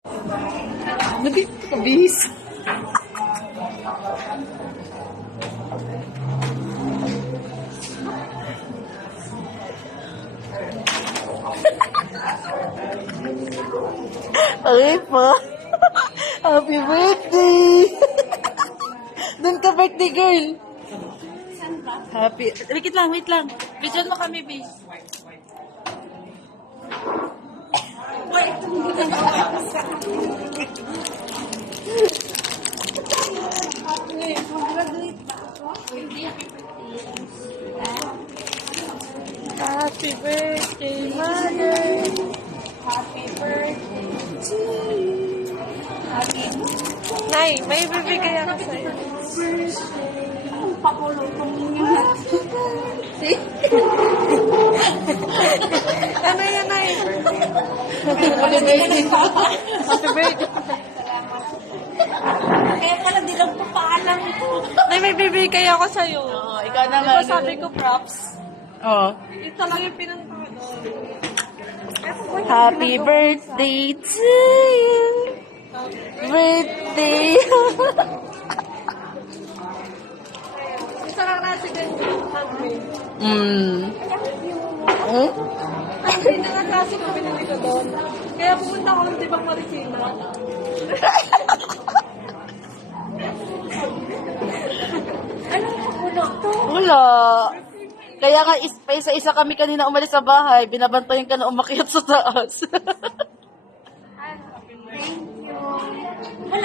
Nagkakabis. Okay po. Happy birthday! Doon ka birthday girl. Happy. Wait lang, wait lang. Bidyan mo kami, babe. Happy birthday, mother. Happy birthday to you. Happy birthday. Nay, may bibigay ako sa'yo. Ang pakulutong niyo na. See? Ano yan, Nay? Happy birthday. Happy birthday. Kaya ka lang nilang papaalam ko. Nay, may bibigay ako sa'yo. Oo, ikaw na Di ba sabi ko props? Oo. Ito lang yung pinunta ko. Happy birthday to you. Birthday. Isa lang na si Hungry. Hindi na nga klase ko pinili ko doon. Kaya pumunta ako ng Tibang Marikina. Anong pakulot to? Wala. Kaya nga, isa-isa kami kanina umalis sa bahay, binabantayan ka na umakyat sa taas.